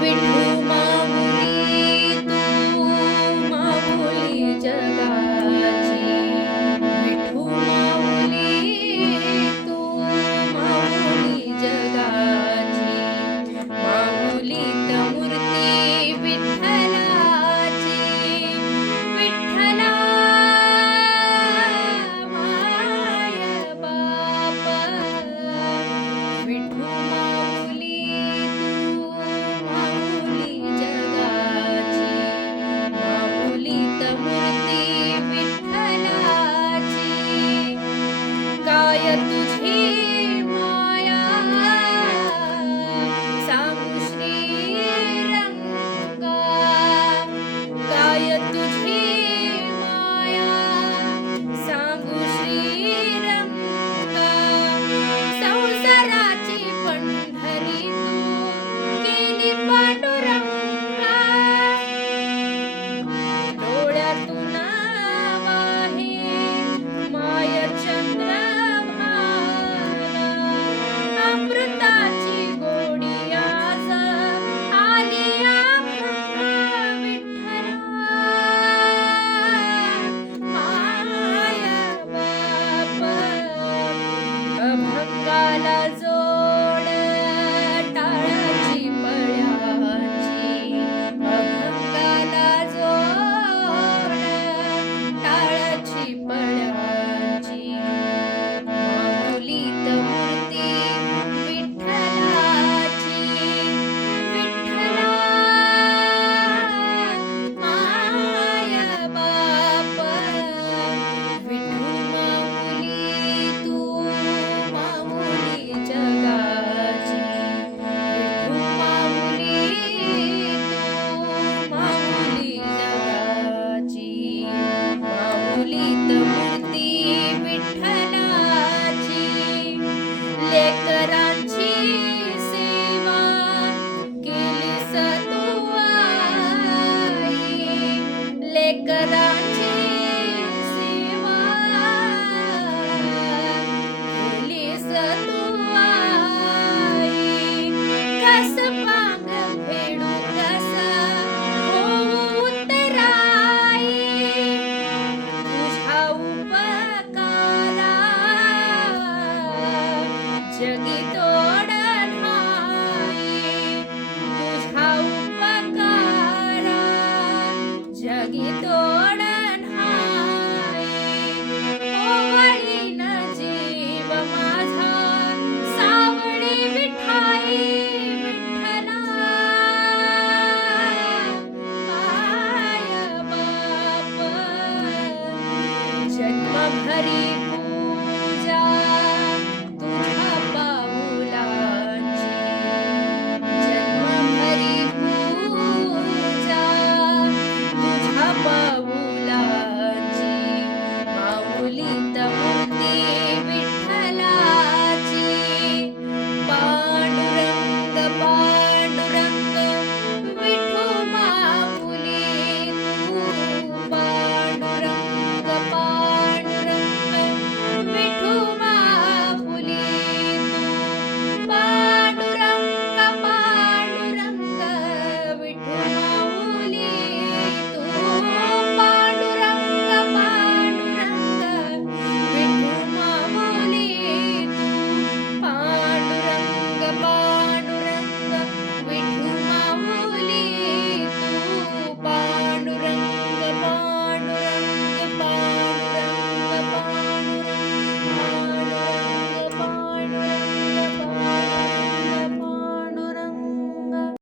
विठू माऊली तू माऊली जगाची, विठू माऊली तू माऊली जगाची, माऊलीत मूर्ती विठ्ठलाची, विठ्ठला माय बाप, विठू माऊली तू माऊली जगाची, माऊलीत मूर्ती विठ्ठलाची, काय तुझी माया सांगू श्रीरंगा, काय तुझी माया सांगू श्रीरंगा, संसाराची पंढरी तू केली पांडुरंगा, डोळ्यातून वाहे माय चंद्रभागा, अमृताची गोडी आज आली अभंगा, विठ्ठला माय बाप, अभंगाला जोड टाळाची पळ्याची, अभंगाला जोड टाळाची पळ्याची, माऊलीत मूर्ती विठ्ठलाची, विठ्ठला माय बाप, विठू माऊली तू माऊली जगाची, विठू माऊली तू माऊली जगाची, माऊलीत मूर्ती विठ्ठलाची, लेकरांची सेवा केलीस तू आई, लेकरांची सेवा केलीस तू आई, कस पांग फेडू कस होऊ उतराई, तुझ्या उपकारा जगी तोड नाही, तुझ्या उपकारा जगी तोड नाही, ओवाळीन जीव माझा सावळी विठाई, विठ्ठला माय बाप, जन्मभरी